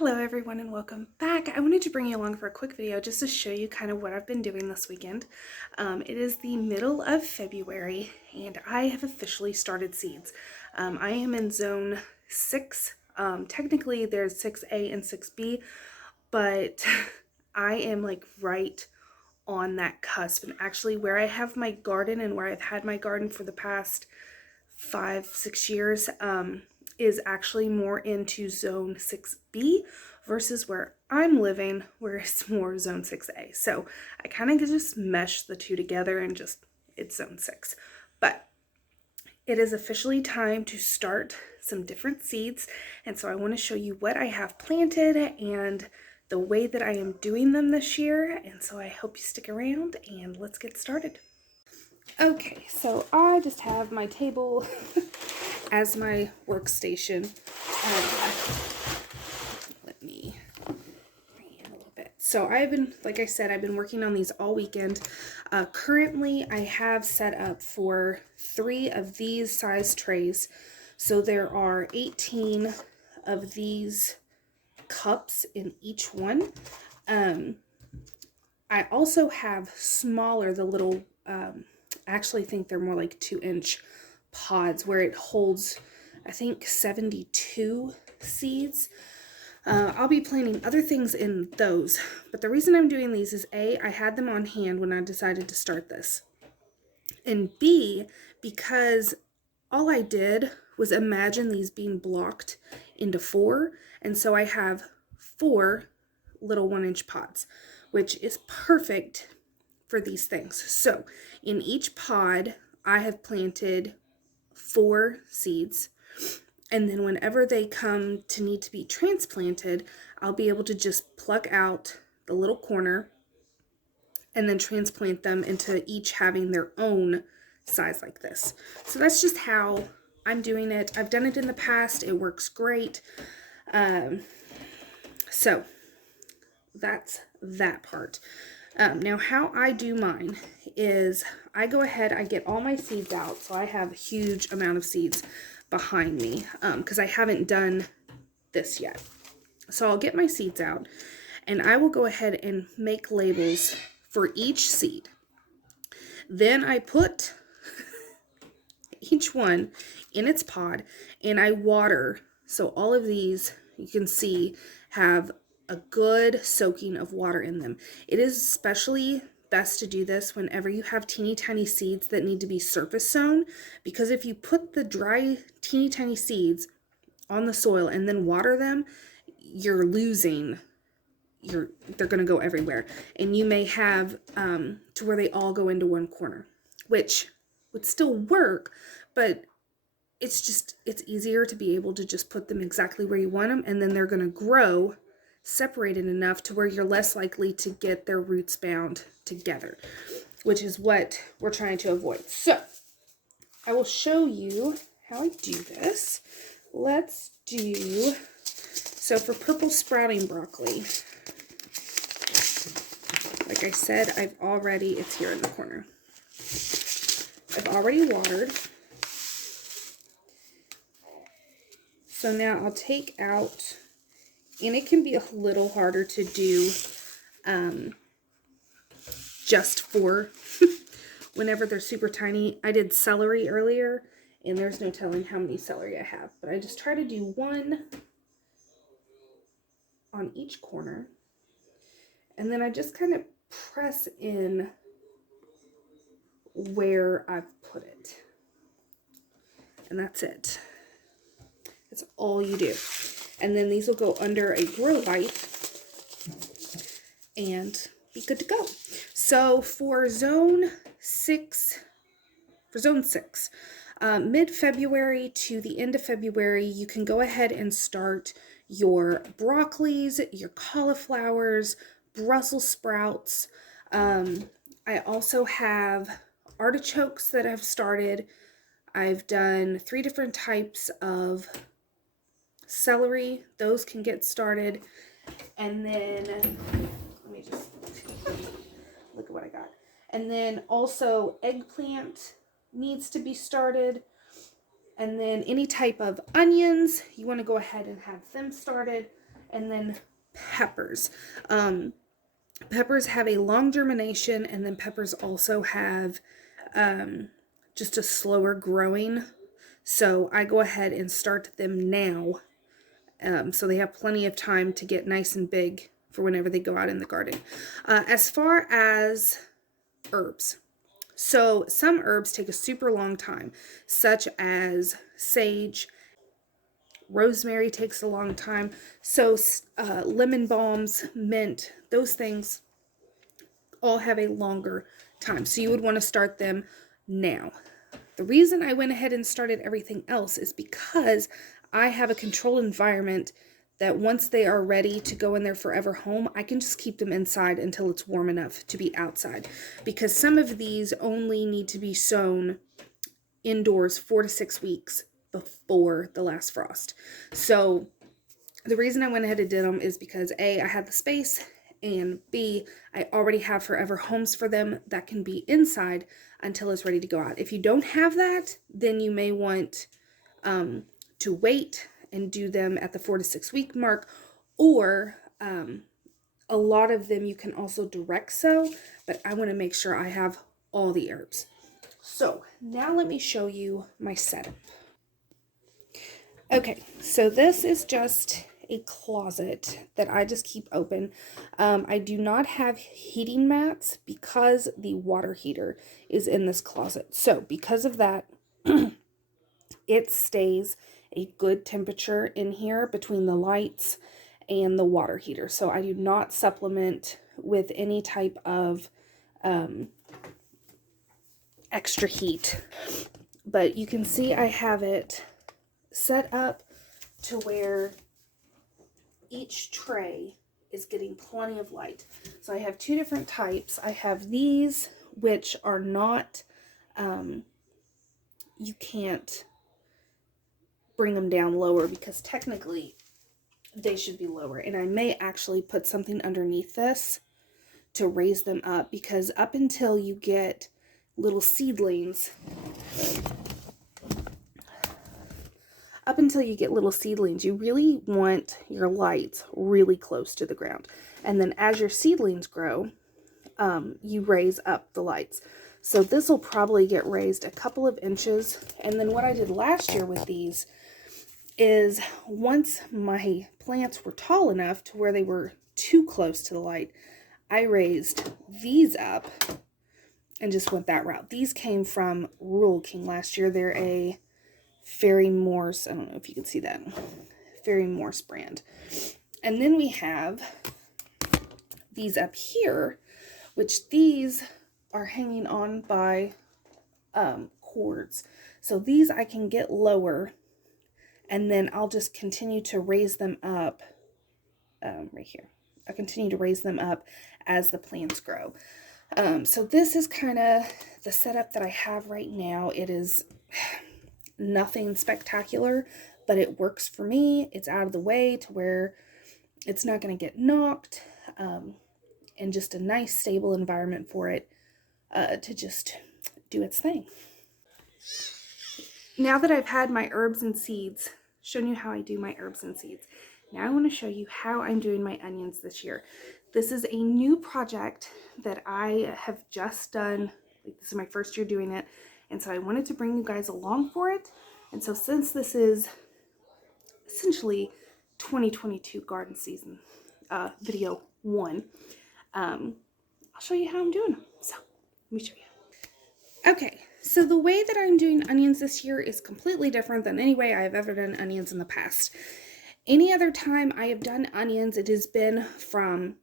Hello everyone and welcome back. I wanted to bring you along for a quick video just to show you kind of what I've been doing this weekend. It is the middle of February and I have officially started seeds. I am in zone 6. Technically there's 6A and 6B, but I am like right on that cusp, and actually where I have my garden and where I've had my garden for the past 5-6 years is actually more into zone 6B versus where I'm living, where it's more zone 6A. So I kind of just mesh the two together and just, it's zone 6. But it is officially time to start some different seeds, and so I want to show you what I have planted and the way that I am doing them this year, and so I hope you stick around and let's get started. Okay, so I just have my table as my workstation. Let me bring in a little bit. So I've been, like I said, I've been working on these all weekend. Currently, I have set up for 3 of these size trays. So there are 18 of these cups in each one. I also have smaller, the little, I actually think they're more like 2-inch pods where it holds, I think, 72 seeds. I'll be planting other things in those, but the reason I'm doing these is A, I had them on hand when I decided to start this, and B, because all I did was imagine these being blocked into 4, and so I have 4 little 1-inch pods, which is perfect for these things. So in each pod I have planted 4 seeds, and then whenever they come to need to be transplanted, I'll be able to just pluck out the little corner and then transplant them into each having their own size like this. So that's just how I'm doing it. I've done it in the past. It works great. So that's that part. Now how I do mine is I go ahead, I get all my seeds out. So I have a huge amount of seeds behind me because I haven't done this yet. So I'll get my seeds out and I will go ahead and make labels for each seed. Then I put each one in its pod and I water. So all of these, you can see, have a good soaking of water in them. It is especially best to do this whenever you have teeny tiny seeds that need to be surface sown, because if you put the dry teeny tiny seeds on the soil and then water them, you're losing they're going to go everywhere, and you may have to where they all go into one corner, which would still work, but it's easier to be able to just put them exactly where you want them, and then they're going to grow separated enough to where you're less likely to get their roots bound together, which is what we're trying to avoid. So I will show you how I do this. Let's do, so for purple sprouting broccoli, like I said, it's here in the corner. I've already watered. So now I'll take out, and it can be a little harder to do just for whenever they're super tiny. I did celery earlier, and there's no telling how many celery I have, but I just try to do 1 on each corner, and then I just kind of press in where I've put it, and that's it. That's all you do. And then these will go under a grow light and be good to go. So for zone 6, mid-February to the end of February, you can go ahead and start your broccolis, your cauliflowers, Brussels sprouts. I also have artichokes that I've started. I've done 3 different types of celery. Those can get started. And then, let me just look at what I got. And then also eggplant needs to be started. And then any type of onions, you want to go ahead and have them started. and then peppers. Peppers have a long germination, and then peppers also have just a slower growing. So I go ahead and start them now, so they have plenty of time to get nice and big for whenever they go out in the garden. As far as herbs, so some herbs take a super long time, such as sage. Rosemary takes a long time. So lemon balms, mint, those things all have a longer time. So you would want to start them now. The reason I went ahead and started everything else is because I have a controlled environment that once they are ready to go in their forever home, I can just keep them inside until it's warm enough to be outside. Because some of these only need to be sown indoors 4 to 6 weeks before the last frost. So the reason I went ahead and did them is because A, I had the space, and B, I already have forever homes for them that can be inside until it's ready to go out. If you don't have that, then you may want to wait and do them at the 4 to 6 week mark, or a lot of them you can also direct sow, but I want to make sure I have all the herbs. So now let me show you my setup. Okay, so this is just a closet that I just keep open. I do not have heating mats because the water heater is in this closet. So because of that, it stays a good temperature in here between the lights and the water heater. So I do not supplement with any type of extra heat. But you can see I have it set up to where each tray is getting plenty of light. So I have two different types. I have these, which are not, you can't bring them down lower because technically they should be lower. And I may actually put something underneath this to raise them up, because up until you get little seedlings, you really want your lights really close to the ground. And then as your seedlings grow, you raise up the lights. So this will probably get raised a couple of inches. And then what I did last year with these is, once my plants were tall enough to where they were too close to the light, I raised these up and just went that route. These came from Rural King last year. They're a Fairy Morse, I don't know if you can see that, Fairy Morse brand. And then we have these up here, which these are hanging on by cords. So these I can get lower, and then I'll just continue to raise them up right here. I'll continue to raise them up as the plants grow. So this is kind of the setup that I have right now. It is nothing spectacular, but it works for me. It's out of the way to where it's not going to get knocked, and just a nice stable environment for it to just do its thing. Now that I've had my herbs and seeds, shown you how I do my herbs and seeds, now I want to show you how I'm doing my onions this year. This is a new project that I have just done. This is my first year doing it, and so I wanted to bring you guys along for it. And so since this is essentially 2022 garden season video 1, I'll show you how I'm doing them. So let me show you. Okay, so the way that I'm doing onions this year is completely different than any way I have ever done onions in the past. Any other time I have done onions, it has been from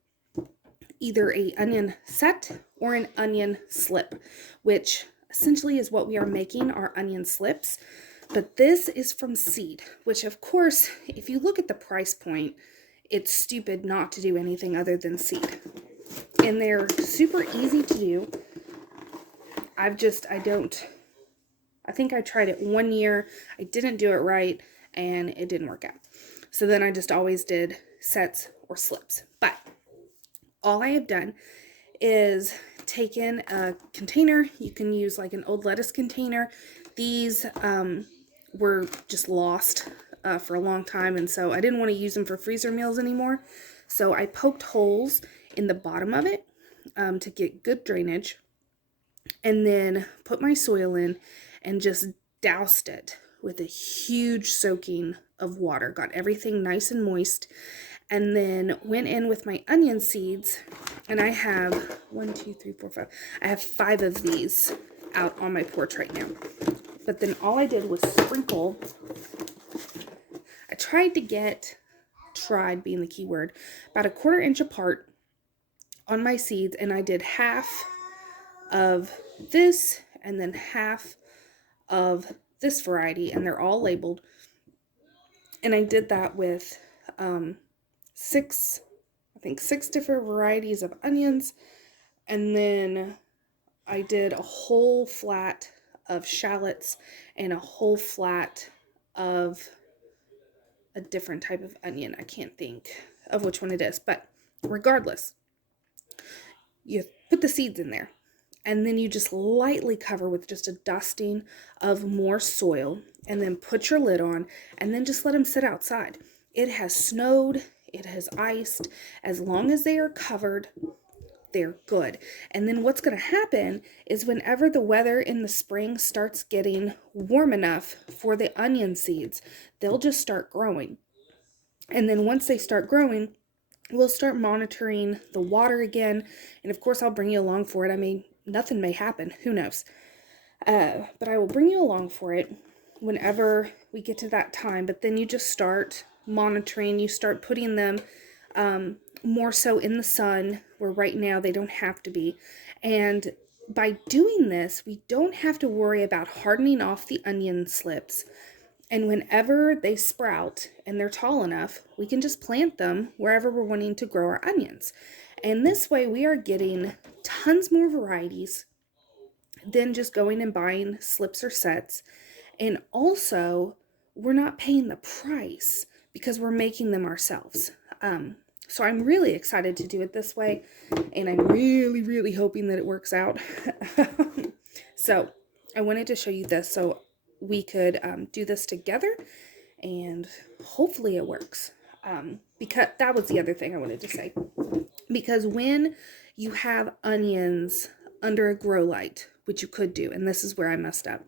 either an onion set or an onion slip, which essentially is what we are making, our onion slips. But this is from seed, which of course, if you look at the price point, it's stupid not to do anything other than seed. And they're super easy to do. I think I tried it 1 year, I didn't do it right, and it didn't work out. So then I just always did sets or slips. But all I have done is taken a container. You can use like an old lettuce container. These were just lost for a long time, and so I didn't want to use them for freezer meals anymore. So I poked holes in the bottom of it to get good drainage, and then put my soil in and just doused it with a huge soaking of water. Got everything nice and moist, and then went in with my onion seeds, and I have 1, 2, 3, 4, 5. I have 5 of these out on my porch right now. But then all I did was sprinkle. I tried being the key word, about a 1/4 inch apart on my seeds, and I did half of this and then half of this variety, and they're all labeled. And I did that with 6 different varieties of onions, and then I did a whole flat of shallots and a whole flat of a different type of onion. I can't think of which one it is, but regardless, you put the seeds in there, and then you just lightly cover with just a dusting of more soil, and then put your lid on, and then just let them sit outside. It has snowed, it has iced. As long as they are covered, they're good. And then what's going to happen is whenever the weather in the spring starts getting warm enough for the onion seeds, they'll just start growing. And then once they start growing, we'll start monitoring the water again. And of course, I'll bring you along for it. I mean, nothing may happen. Who knows? But I will bring you along for it whenever we get to that time. But then you just start monitoring. You start putting them more so in the sun, where right now they don't have to be. And by doing this, we don't have to worry about hardening off the onion slips. And whenever they sprout and they're tall enough, we can just plant them wherever we're wanting to grow our onions. And this way we are getting tons more varieties than just going and buying slips or sets. And also, we're not paying the price because we're making them ourselves. So I'm really excited to do it this way, and I'm really, really hoping that it works out. So I wanted to show you this so we could do this together, and hopefully it works. Because that was the other thing I wanted to say. Because when you have onions under a grow light, which you could do, and this is where I messed up,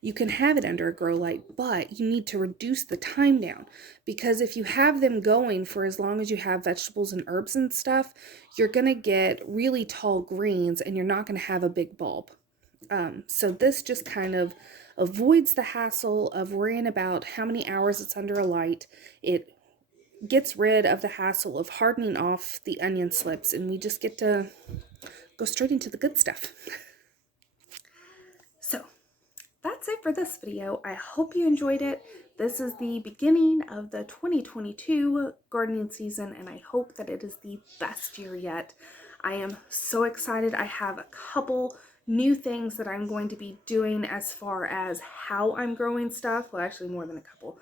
you can have it under a grow light, but you need to reduce the time down, because if you have them going for as long as you have vegetables and herbs and stuff, you're going to get really tall greens and you're not going to have a big bulb. So this just kind of avoids the hassle of worrying about how many hours it's under a light. It gets rid of the hassle of hardening off the onion slips, and we just get to go straight into the good stuff. So that's it for this video. I hope you enjoyed it. This is the beginning of the 2022 gardening season, and I hope that it is the best year yet. I am so excited. I have a couple new things that I'm going to be doing as far as how I'm growing stuff. Well, actually more than a couple.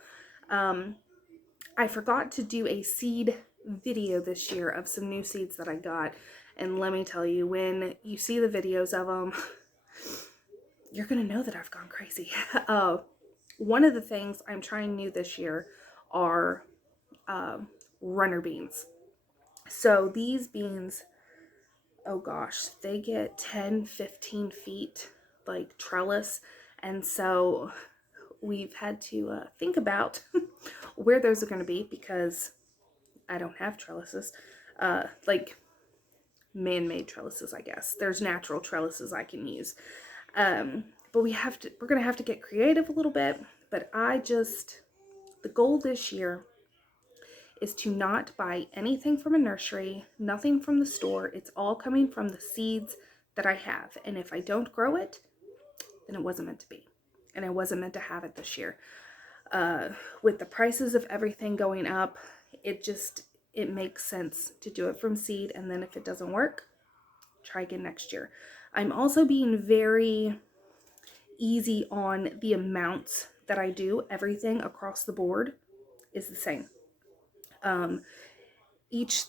I forgot to do a seed video this year of some new seeds that I got, and let me tell you, when you see the videos of them, you're gonna know that I've gone crazy. One of the things I'm trying new this year are runner beans. So these beans, oh gosh, they get 10, 15 feet like trellis, and so we've had to think about where those are going to be, because I don't have trellises, like man-made trellises, I guess. There's natural trellises I can use. But we're going to have to get creative a little bit, but the goal this year is to not buy anything from a nursery, nothing from the store. It's all coming from the seeds that I have. And if I don't grow it, then it wasn't meant to be. And I wasn't meant to have it this year. With the prices of everything going up, it makes sense to do it from seed. And then if it doesn't work, try again next year. I'm also being very easy on the amounts that I do. Everything across the board is the same. Each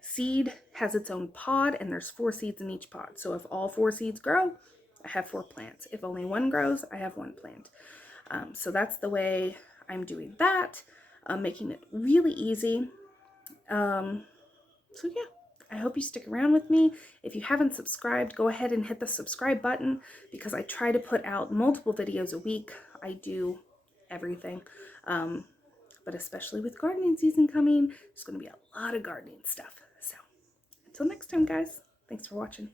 seed has its own pod, and there's 4 seeds in each pod. So if all 4 seeds grow, I have 4 plants. If only one grows, I have 1 plant. So that's the way I'm doing that, making it really easy. So yeah, I hope you stick around with me. If you haven't subscribed, go ahead and hit the subscribe button, because I try to put out multiple videos a week. I do everything, but especially with gardening season coming, there's going to be a lot of gardening stuff. So until next time, guys, thanks for watching.